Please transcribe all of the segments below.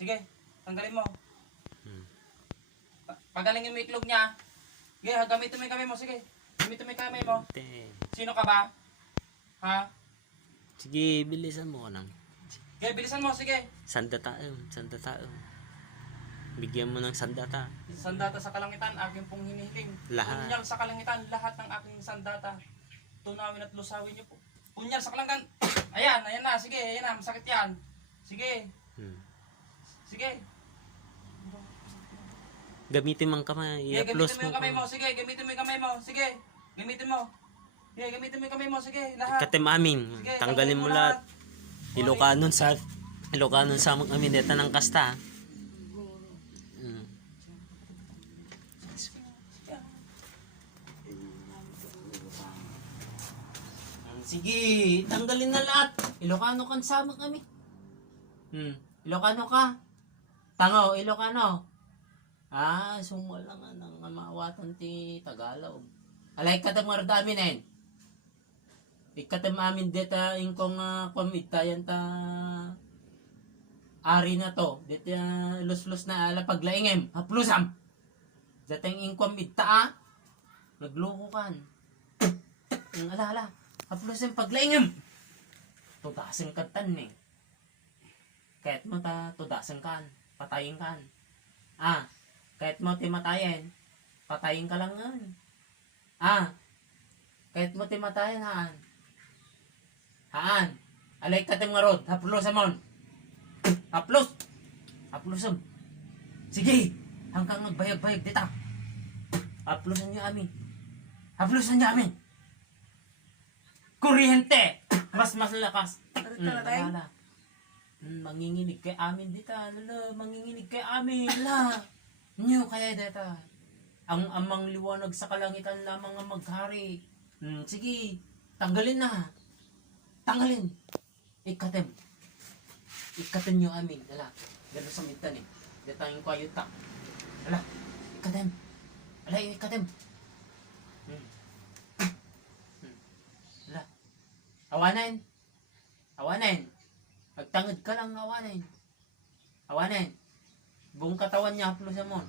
Sige, tanggalin mo. Pagalingin mo yung iklog niya. Sige, gamitin mo yung kamay mo. Sige, gamitin mo yung kamay mo. Sino ka ba? Ha? Sige, bilisan mo ka nang. Sige, bilisan mo. Sige. Sandata. Bigyan mo ng sandata. Sandata sa kalangitan, aking pong hinihiling. Lahat. Punyal sa kalangitan, lahat ng aking sandata. Tunawin at lusawin niyo po. Punyal sa kalangitan. Ayan na. Sige, ayan na. Masakit yan. Sige. Sige. Gamitin mo ang kamay. Sige, I-applause gamitin mo yung kamay mo. Sige, gamitin mo yung kamay mo. Sige, gamitin mo. Sige, gamitin mo yung kamay mo. Sige, lahat. Katem amin. Sige, Tanggalin mo lahat. Ilocanon sa among amin. Dito ng kasta. Sige, tanggalin na lahat. Ilocano kan sama kami. Ilocano ka? Tango, Ilocano. Sumala nga ng mawatan ti Tagalog. Alay ka tamar dami nen. Ikatam amin deta ingkong komitayan ta ari na to. Deta lus-lus na ala paglaingem. Haplusam. Dateng ingkom ita nagloko kan. Ala. Haplusam paglaingem. Tudasan katan eh. Kahit mo ta tudasan kan, patayin kan. Kahit mo timatayin, patayin ka lang nga. Kahit mo timatayin, haan. Alay ka tim nga rod, haplos amon. Haplosom. Sige, hanggang magbayag-bayag dita. Haplosan niyo amin. Kuryente! Mas lakas. Wala. Manginginig kay amin dita. Manginginig kay amin. Nyo kaya data. Ang amang liwanag sa kalangitan lamang ang maghari. Sige, tanggalin na. Tanggalin. Ikatem nyo amin. Ala, gano'n sa mintan eh. Dito yung kwayuta. Ala, ikatem. Ala, awanin. Pagtangad ka lang, awanin. Buong katawan niya, haplos mo.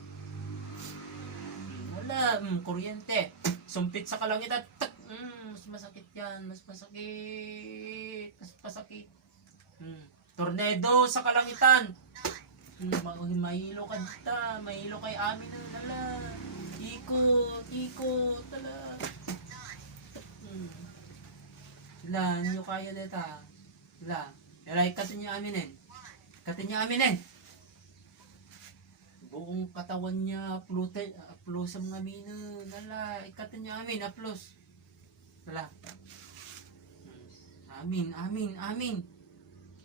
Wala, kuryente. Sumpit sa kalangitan. Mas masakit yan. Mas masakit. Tornado sa kalangitan. Mahilo ka dita. Mahilo kay amin. Ala. Ikot. Ala. Ala, nyo kaya dita. Ala, ikatin niya aminin. Buong katawan niya, aplos ang amin. Nala, ikatin niya amin, aplos. Nala.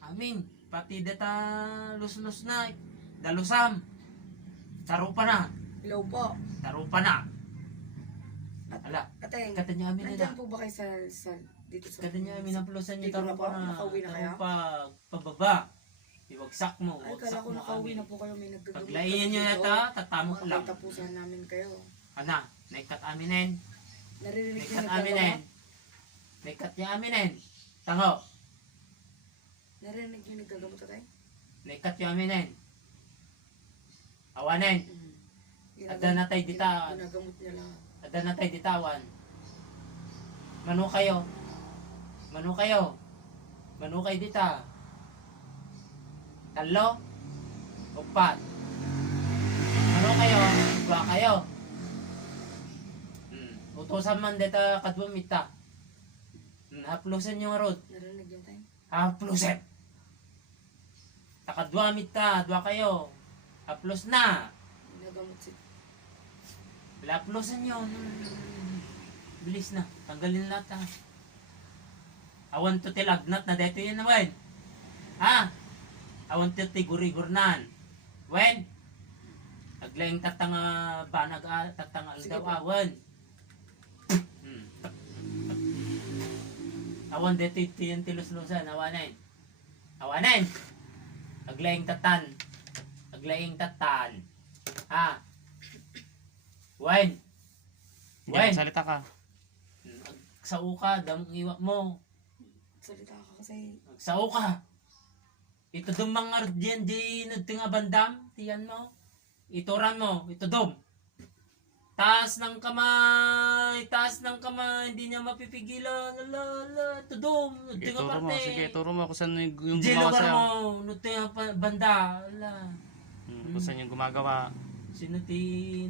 Amin. Pati data lus-lus na. Dalusam. Tarupa na. Hello po. Tarupa na. Ala, Ate, ikatin niya amin nila. nandiyan po ba kayo sa dito sa... Ikatin niya amin, aplosan niyo, Dito na tarupa po? na. Nakauwi na kayo? Tarupa, pababa. Iwagsak mo, Ay, kala ko nakauwi na po kayo. May naggagamot. Paglayin niyo na tatamo ko lang. Tapusan namin kayo. Naikat aminin. Naririnig niyo Naikat naggagamot? aminin. Naikat niya aminin. Tango. Naririnig niyo naggagamot tayo? Naikat niya aminin. Awanin. Ada na tayo dita. Ginagamot niya lang. Ada na tayo ditawan. Mano kayo dita. Talo. Upat. Mano kayo? Dua kayo. Utosan man dita kadwamita. Haplusan nyo nga rod. Naririnig niyo tayo? Haplusan. Takadwamita. Dua kayo. Haplos na. Ginagamot si... Haplusan nyo. Bilis na. Tanggalin lahat Awan to tilagnat na dito yun naman. Awan to tiguri-gurnan. Wen? Aglaing tatanga banag tatanga daw awan. Awan dito yung tilus-lusan. Awanin. Aglaing tatan. Wen? Salita ka. Sa uka, damong iwa mo. Salita ka kasi... Sa uka. Ito dum mga diyan di nga bandam, tiyan mo. Ituran mo, ito dum. Taas ng kamay, hindi niya mapipigilan. Lala, ito dum, ito nga Turo mo, parte. sige, turo mo kung saan yung Di gumawa lugar sa'yo. mo, ito nga banda. Lala. Kung saan yung gumagawa. Sino ti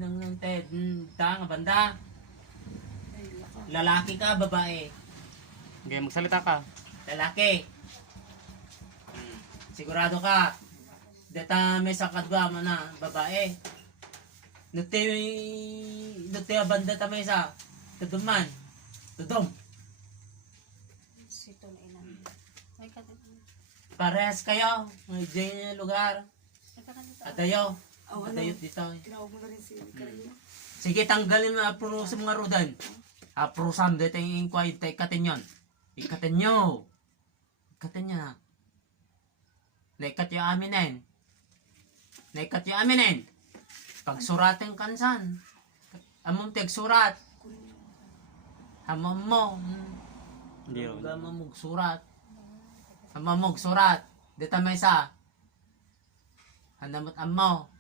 nang Ted? Ta nga banda. Ay, laka. Lalaki ka, babae. Okay, magsalita ka. Lalaki. Sigurado ka. Deta may sakad ba mo na babae. Nuti banda ta may sa tuduman. Tudum. Sito na inan. Ay, kadito. Parehas kayo. May dyan yung lugar. Ay, kadito. Adayo. Oh, ano? Adayo dito. Tinawag mo na rin si Karina. Sige, tanggalin mo apro sa mga rodan. Apro sam dito yung inquiry. Ikatin yun. Ikatin nyo. Ikatin nyo na. Naikat yung aminin. Naikat yung aminin. Pagsuratin kansan. Among tegsurat. Hamam mo. Hindi yun. Hamam mo surat. Hamam mo surat. Dito may isa. Handamot amo.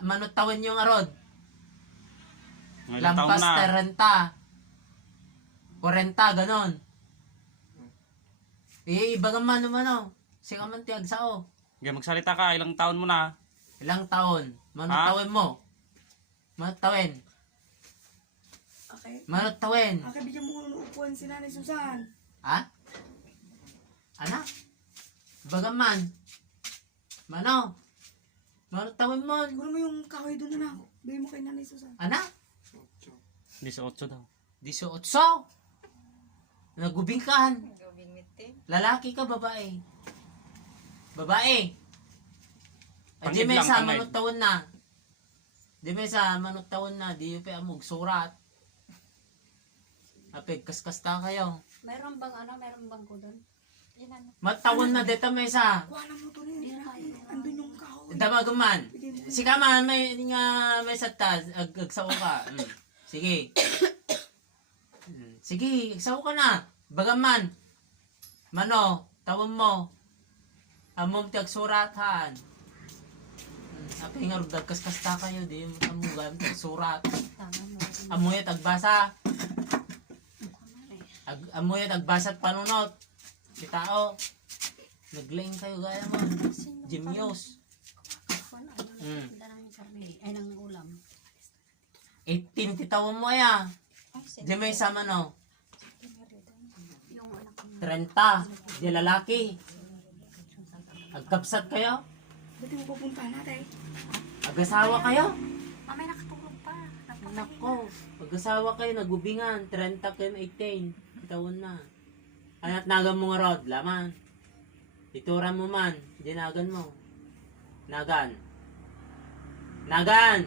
Manot tawin yung arod. Ilang taon Lampas na. 30. 40, ganon. Ibagang man naman o. Sika man tiyag sao. Okay, magsalita ka. Ilang taon mo na. Ilang taon? Manot Ha? tawin mo. Manot tawin. Okay. Manot tawin. Okay, bigyan mo ng upuan si Nanay Susan. Ha? Ana? Bagang man. Mano? Manot tawin mo. Siguro mo yung kahoy doon na ako. Bigyan mo kay Nanay Susan. Ana? 18 daw. 18. Nagubingkan. Gawing meeting. Lalaki ka, babae? Babae. Di Pangid may lang, sa pangid. manot taon na. Di may sa manot taon na. Di pa amog surat. Apig kaskas ka kayo. Mayroon bang ko doon? Yan ano. Matawon na dito may sa. Kuha na mo to rin. Andun yung kahoy. Damaguman. Bigyan mo. Sika man, may satas. Agsaw ka. Sige. Sige, agsaw ka na. Bagaman. Mano, tawon mo. Amom ti agsuratan. Api nga rugdag kaskasta kayo. Di mo amugan ti agsurat. Tama mo. Amoy at agbasa. Mukha na rin. Amoy at agbasa at panunot. Si tao. Naglaing kayo gaya mo. Sino? Jimyos. Ano? Mm. Dala ng karne. Ay, ng ulam. 18 ti tawon mo ya. Ay, sino? Di may sama no. Yung anak ko. 30. Di lalaki. Agkapsat kayo. Ba't mo pupunta natin? Agasawa kayo. Mamay nakatulog pa. Nako. Agasawa kayo. Nagubingan. 30 kayo 18. Tawon na. Anat nagan mo nga rod. Laman. Ituran mo man. Dinagan mo. Nagan. Nagan.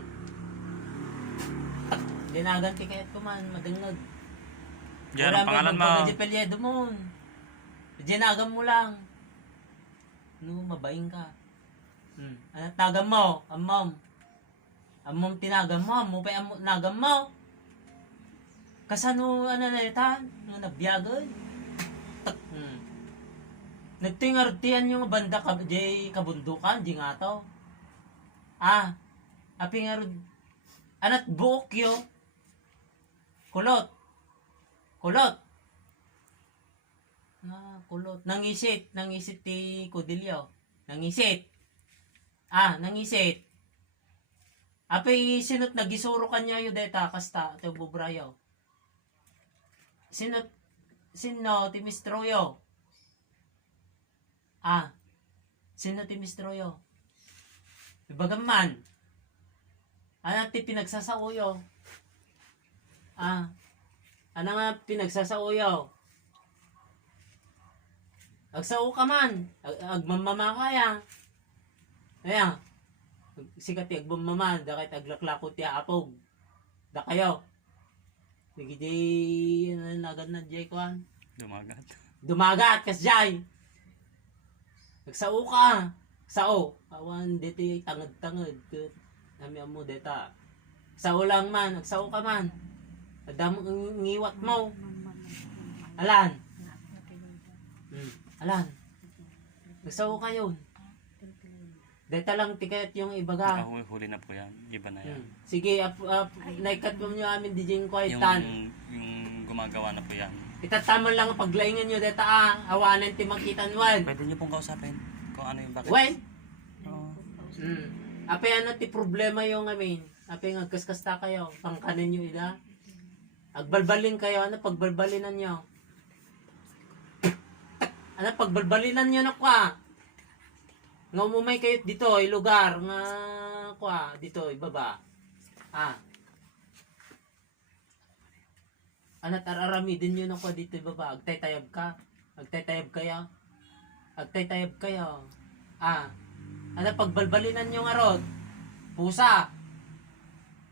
Dinagan ti kayat ko man. Madangag. Diyan ang pangalan mo. Wala pelyedo mo. Dinagan mo lang. No, mabaing ka. Anat nagan mo. Amom. Amom tinagan mo. Amo pa amo nagan mo. Kasano ano na itan? No, nabiyagod. Nagtingartian yung banda ka, di kabundukan, di nga to. Api nga rin, anat buok yo. Kulot. Kulot. Kulot. Nangisit ti Kudilyo. Nangisit. Nangisit. Api sinot nagisuro kanya yo deta, kasta, ito bubrayo. Sino ti Mistroyo? Sino ti Mistroyo? Bagaman. Ano ti pinagsasauyo? Ano nga pinagsasauyo? Agsao ka man. Agmamama kaya. Ayan. Sikat ti agmamama. Dakit aglaklako ti apog. Da kayo. Nagidi nagad na jay kwan. Dumagat. Dumagat kas jay. Nagsao ka. Sao. Awan dito tangad-tangad. Nami mo deta. Sao lang man. Nagsao ka man. Adamo ang ngiwat mo. Alan. Alan. Nagsawa kayo. Deta lang tiket yung ibaga. Huli na po yan. Iba na yan. Sige, naikat mo nyo amin di dyan ko Yung, tan. yung gumagawa na po yan. Itataman lang ang paglaingan nyo deta awanan ti makitan wan. Pwede niyo pong kausapin kung ano yung bakit. Wen? Oo. Ape ano ti problema yung amin. Ape nga kaskasta kayo. Pangkanan nyo ida. Agbalbalin kayo. Ano pagbalbalinan nyo? Ano pagbalbalinan nyo na kwa? Nga umumay kayo dito, lugar nga kwa, dito, ibaba. Ano tararamidin nyo na kwa dito, ibaba. Agtaytayab ka. Agtaytayab kayo. Agtaytayab kayo. Ano pagbalbalinan nyo nga rod? Pusa.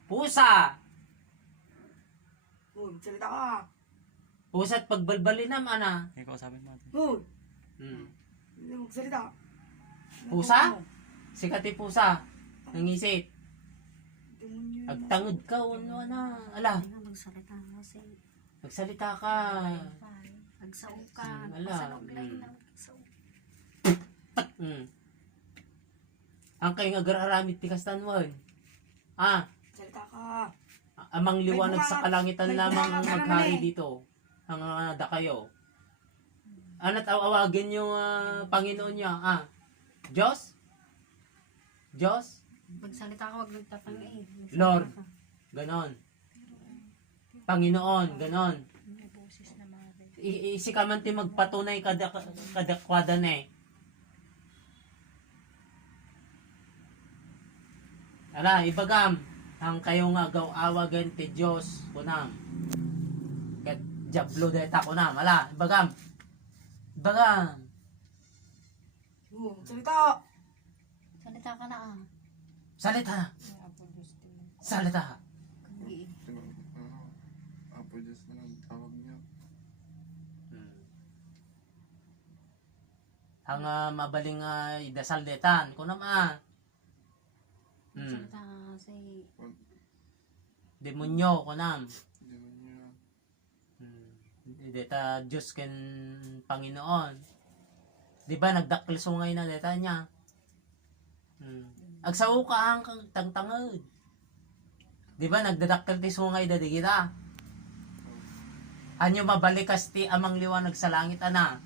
Pusa. Uy, salita ka. Pusa at pagbalbalinam, ana. May kausapin mo natin. Uy, Hmm. hindi mo salita. Pusa? Sikati pusa. Nangisit. Demonyo. Agtangod ka, ano, ala. Ay nga magsalita kasi. Magsalita ka. Agsaog ka. Wala. Masalog lang na. Agsaog. Hmm. Ang kayo nga gararamit ti kastanwan. Salita ka. Amang liwanag May sa kalangitan may lamang mga ganun maghari eh. dito. Ang da kayo. Ana't awagin yung Panginoon niya. Diyos? Diyos? Magsalita ka, huwag nagtatangi. Magsalita Lord. ka. Ganon. Panginoon, ganon. May boses na mga Isi ka man ti magpatunay kadakwada na eh. Ala, ibagam. Ang kayo nga awagan ti Diyos kunam. Kat jablo deta kunam. Ala, ibagam. Ibagam. Uy, salita. Salita ka na Salita. Salita. Apo Diyos na lang tawag niyo. Ang mabaling idasal detan kunam Salita ka kasi. Demonyo kunam. Demonyo. Deta Diyos ken Panginoon. Di ba nagdakkel sungay na deta niya? Agsaw ka ang tangtangod. Di ba nagdadakkel ti sungay da di kita? Anyo mabalikas ti amang liwanag sa langit ana.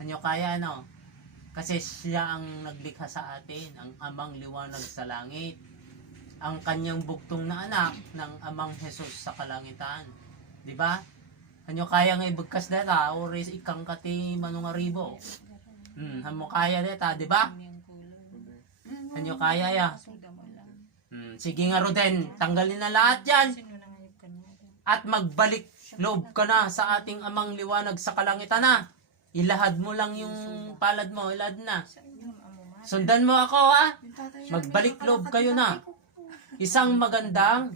Anyo kaya ano? Kasi siya ang naglikha sa atin, ang amang liwanag sa langit. Ang kanyang bugtong na anak ng amang Jesus sa kalangitan. Di ba? Anyo kaya nga ibagkas deta o res ikang kati manong aribo. Hamo kaya deta, di ba? Anyo kaya ya? Sige nga Roden, tanggalin na lahat yan. At magbalik loob ka na sa ating amang liwanag sa kalangitan na. Ilahad mo lang yung palad mo, ilahad na. Sundan mo ako Yung tatay niya, Magbalik may loob nakalakad kayo na. na. Isang magandang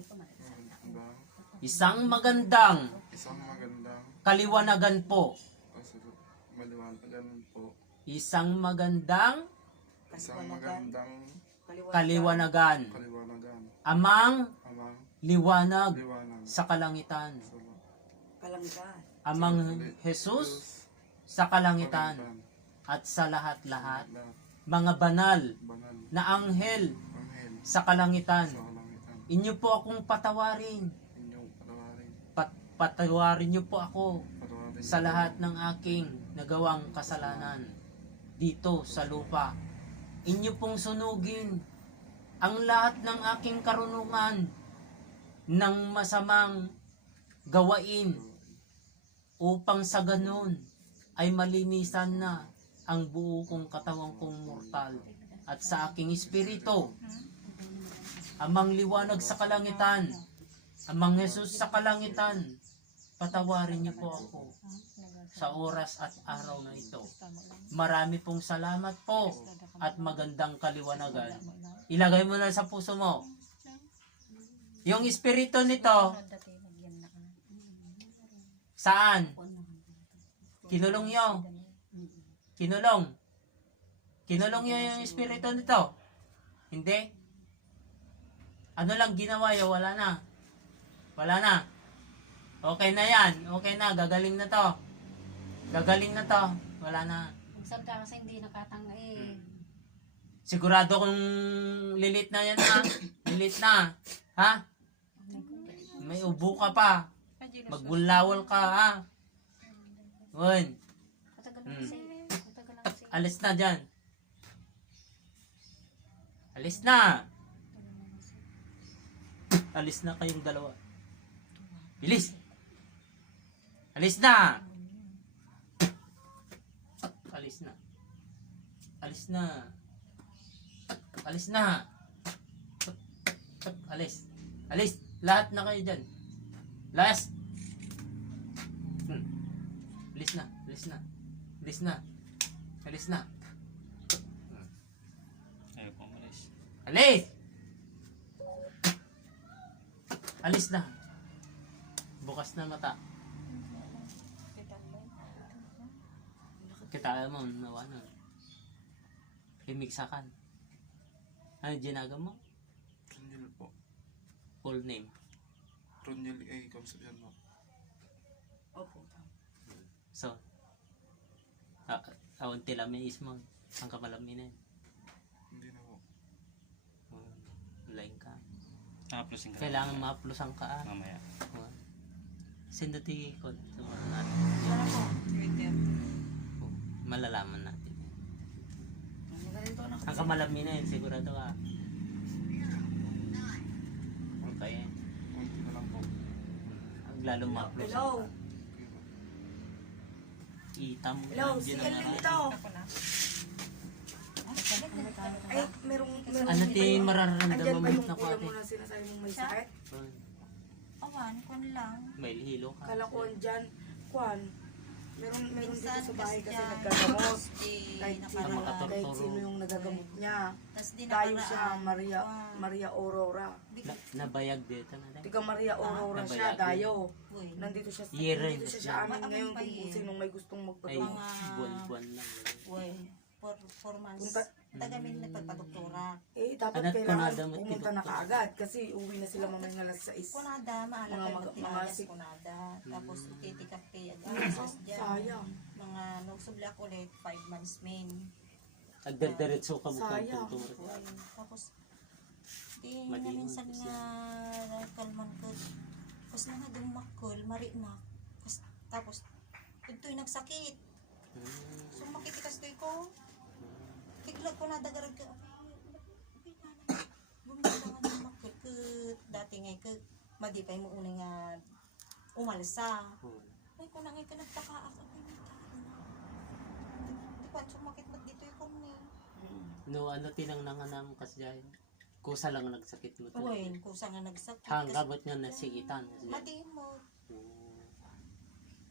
Isang magandang kaliwanagan po. maliwanagan po. Isang magandang Isang magandang kaliwanagan. kaliwanagan. Amang Amang liwanag liwanag sa kalangitan. sa Palanggan. Amang Jesus sa kalangitan. At sa lahat-lahat. lahat. Mga banal Banal. na anghel Anghel sa kalangitan. sa kalangitan. Inyo po akong patawarin. Inyong patawarin. Patawarin niyo po ako Patawarin sa niyo lahat ng aking nagawang kasalanan dito sa lupa. Inyo pong sunugin ang lahat ng aking karunungan ng masamang gawain upang sa ganun ay malinisan na ang buo kong katawang kong mortal at sa aking espiritu. Amang liwanag sa kalangitan, amang Jesus sa kalangitan, patawarin niyo po ako sa oras at araw na ito. Marami pong salamat po at magandang kaliwanagan. Ilagay mo na sa puso mo. Yung espiritu nito, saan? Kinulong nyo. Kinulong. Kinulong nyo yung espiritu nito. Hindi. Ano lang ginawa yun? Wala na. Wala na. Okay na yan. Okay na. Gagaling na to. Gagaling na to. Wala na. magsalita kasi hindi nakatanga eh. Sigurado kung lilit na yan ha? Lilit na. Ha? May ubo ka pa. Magbulawal ka ha? Wen, Matagal na kasi. Matagal na kasi. alis na dyan. Alis na. Alis na kayong dalawa. Bilis. Alis na. Alis na. Alis na. Alis na. Alis. Alis. Lahat na kayo dyan. Last. Alis na. Alis na. Alis na. Alis na. Ayaw po umalis. Alis! Alis na. Bukas na mata. Kita mo, nawa na. Imiksakan. Ano ginagawa mo? Ronyel po. Full name. Ronyel A. Concepcion po. Opo. So, awan tilami ismo. Ang kamalami na yun. Hindi na po. Lain ka. Nakaplusin ka. Kailangan ma-plusan ka ah. Mamaya. Sindati ko. Subukan natin. Wala po. Twitter. Malalaman natin. Ganito na. Ang kamalami na yun, sigurado ka. Okay. Konti na lang po. Ang lalo ma-plus. Hello. Itam. Hello, si Yun ang Elvin mga- ito. Ay, merong Ano ti mararamdaman andyan mo ba yung na kuya kuwate? mo na sinasabi mong may sakit? Awan, kun lang. May hilo ka. Kala ko andyan, Kwan. Meron dito Minsan sa bahay kasi kasi naggagamot. Eh, Kahit sino, nakaraan. kahit sino yung nagagamot niya. tas di Tayo siya, nakaraan. Maria Aurora. Nabayag dito na din. Tiga Maria Aurora siya, nabayag din. Dayo. Uy, Nandito siya, Year nandito siya sa amin Amin ngayon pa kung year. sinong may gustong Ay, magpatulong. buwan-buwan lang. uy, 4 months. Punta- Tagamin na pagpadoktora. Eh, dapat Anak ko kailangan na damat pumunta na kidoktor. kaagad kasi uwi na sila mamaya ng alas 6. Kunada, maalat Mga ay mag- magtinagas mga kunada. Tapos titikak kay Ah, agasas dyan. sayang. Mga nagsublak ulit, 5 months main. Agdadiretso ka bukang Sayang. tunturo. Uy, tapos di Madiin na minsan kasi. nga kalman ko. Tapos na nga dumakol, marinak. Tapos ito'y nagsakit. So makitikas ko. Bigla ko nadagarag ka. Bumila nga ng makot. Dati nga ka, madipay mo unang nga umalsa. Ay, kung nangay ka nagtaka ako. Di pa sumakit ba't dito yung kami? No, ano tinang nanganam kasi dyan. Kusa lang nagsakit mo to. Uy, kusa nga nagsakit. Hangabot nga nasigitan. Madi mo.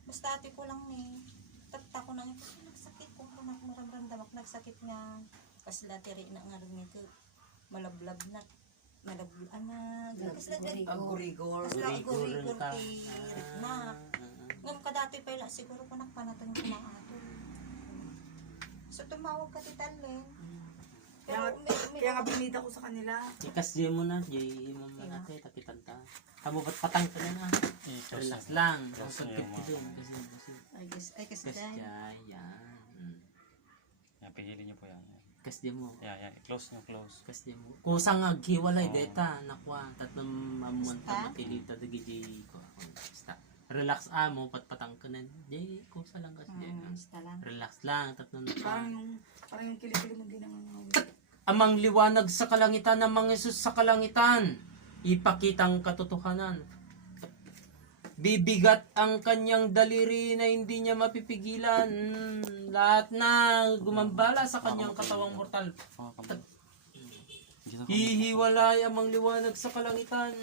Basta ate ko lang ni. Tatta ko nang ito. Nagsakit ko kung maramdamak. Nagsakit nga. Kasi latiri na nga rin ito. Malablab na. Malablaan na. Kasi latiri. Agurigor. Kasi Gurigor agurigor ka. ti na. Ngam ka dati pa ila. Siguro ko nakpanatan ko na ato. So tumawag ka ti Talin. Pero Kaya nga binida ko sa kanila. Ikas dyan mo na. Jay imam mo natin. Takitan ta. Kamu ba't patang ka na na? I-close Relax lang. Close Ang na yung pagkit mga- doon. Kasi ay kasi Kas dahil. dyan. Yan. Yan, pigilin niyo po yan. Kas dyan mo. Yan. Close niyo, close. Kas dyan mo. Kusang aghiwalay Oo. deta. Nakwa. Tatlong mamuan Basta? ka matilita. Dagi ko. Basta. Relax mo. Patpatang ka na. Jay, kusa lang kasi dyan. Basta lang. Relax lang. Tatlong Parang nakwa. yung kilikili mo din ang Amang liwanag sa kalangitan ng mga Yesus sa kalangitan. Ipakitang katotohanan. Bibigat ang kanyang daliri na hindi niya mapipigilan. Lahat na gumambala sa kanyang katawang mortal. Oh, kamay. Dito ka. Hihiwalay ang liwanag sa kalangitan.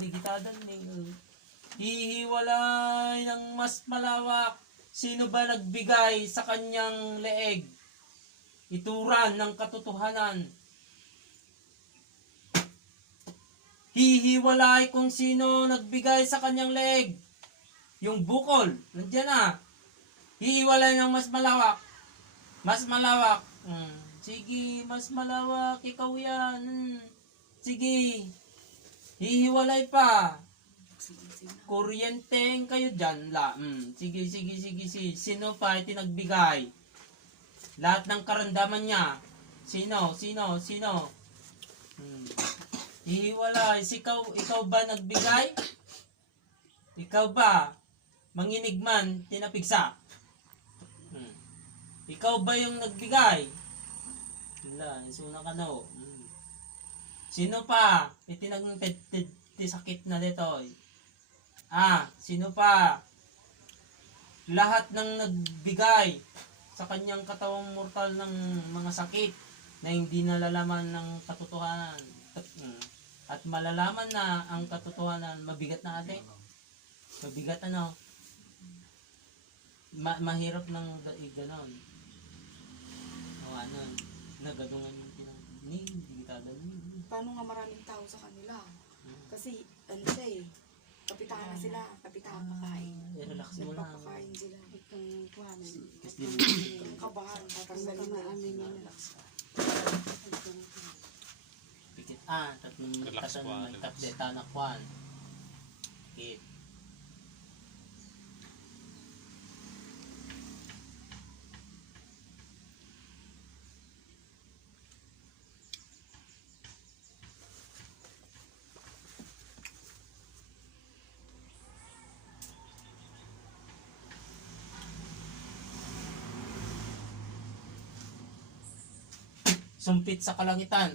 Digitadan ni. Hihiwalay ng mas malawak. Sino ba nagbigay sa kanyang leeg? Ituran ng katotohanan. Hihiwalay kung sino nagbigay sa kanyang leeg. Yung bukol, nandiyan na. Hihiwalay ng mas malawak. Mas malawak. Sige, mas malawak. Ikaw yan. Sige. Hihiwalay pa. Kuryenteng kayo dyan. Sige. Sino pa iti nagbigay? lahat ng karamdaman niya. Sino? Ihiwalay. Ikaw ba nagbigay? Ikaw ba manginig man, tinapigsa? Ikaw ba yung nagbigay? Wala, isuna ka na ho. Sino pa? Sakit na dito. Sino pa? Lahat ng nagbigay sa kanyang katawang mortal ng mga sakit na hindi nalalaman ng katotohanan. At malalaman na ang katotohanan, mabigat na ate. Mabigat ano. Mahirap ng ganon. O ano, nagadungan yung hindi kita ganun. Paano nga maraming tao sa kanila? Kasi, ano siya eh, kapitan na sila, kapitan pakain. Relax mo lang. Nagpapakain sila. Itong kuwan. Kasi Kabahan, tatanggalin nila. relax ka. Pikit tatlong Relax tatlong pa, may relax. tapdeta na kwan. Pikit. Sumpit sa kalangitan.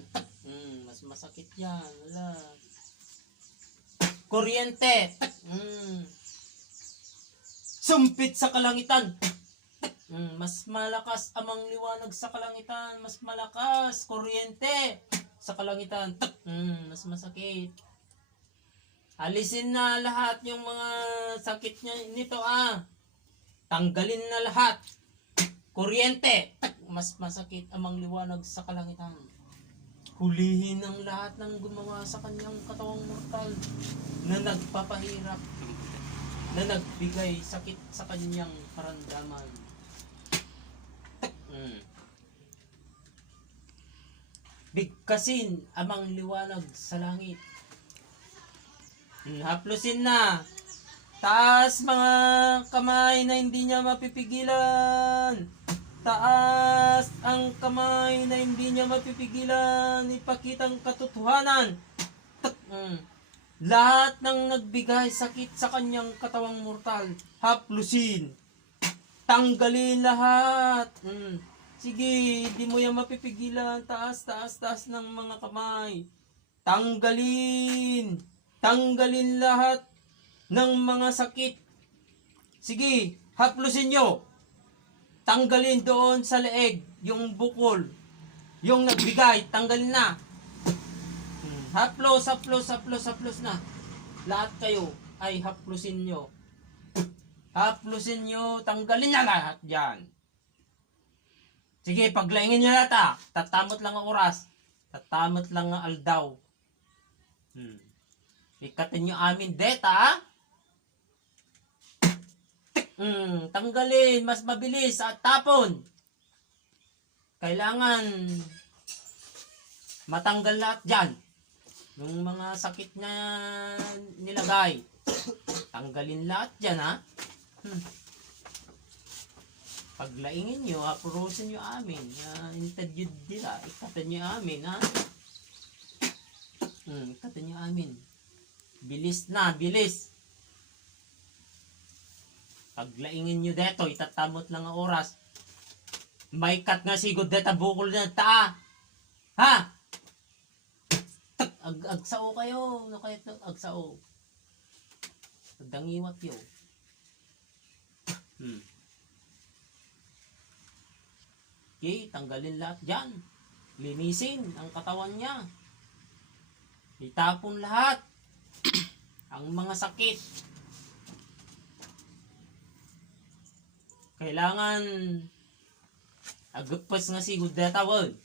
Mas masakit yan. Wala. Kuryente. Sumpit sa kalangitan. Mas malakas amang liwanag sa kalangitan. Mas malakas. Kuryente sa kalangitan. Mas masakit. Alisin na lahat yung mga sakit niya nito Tanggalin na lahat. Kuryente. Mas masakit amang liwanag sa kalangitan. Hulihin ang lahat ng gumawa sa kanyang katawang mortal na nagpapahirap, na nagbigay sakit sa kanyang karamdaman. Bigkasin amang liwanag sa langit. Haplusin na. Taas mga kamay na hindi niya mapipigilan. Taas ang kamay na hindi niya mapipigilan. Ipakitang katotohanan. Lahat ng nagbigay sakit sa kanyang katawang mortal, haplusin. Tanggalin lahat. Sige, di mo yan mapipigilan. Taas ng mga kamay. Tanggalin. Tanggalin lahat ng mga sakit. Sige, haplusin nyo. Tanggalin doon sa leeg, yung bukol. Yung nagbigay, tanggalin na. Haplos na. Lahat kayo ay haplusin nyo. Haplusin nyo, tanggalin na lahat dyan. Sige, paglaingin nyo lahat Tatamot lang ang oras. Tatamot lang ang aldaw. Ikatin nyo amin deta tanggalin, mas mabilis at tapon. Kailangan matanggal lahat dyan. Yung mga sakit na nilagay. Tanggalin lahat dyan Paglaingin nyo, purusin nyo amin. Interview nila, ikatin nyo amin ikatin nyo amin. Bilis na, bilis. Paglaingin nyo deto, itatamot lang ang oras. May cut nga sigod deta bukol na Agsao kayo. No kayo agsao. Dangiwat yo. Okay, tanggalin lahat dyan. Linisin ang katawan niya. Itapon lahat. Ang mga sakit. Kailangan agapos nga sigud data word.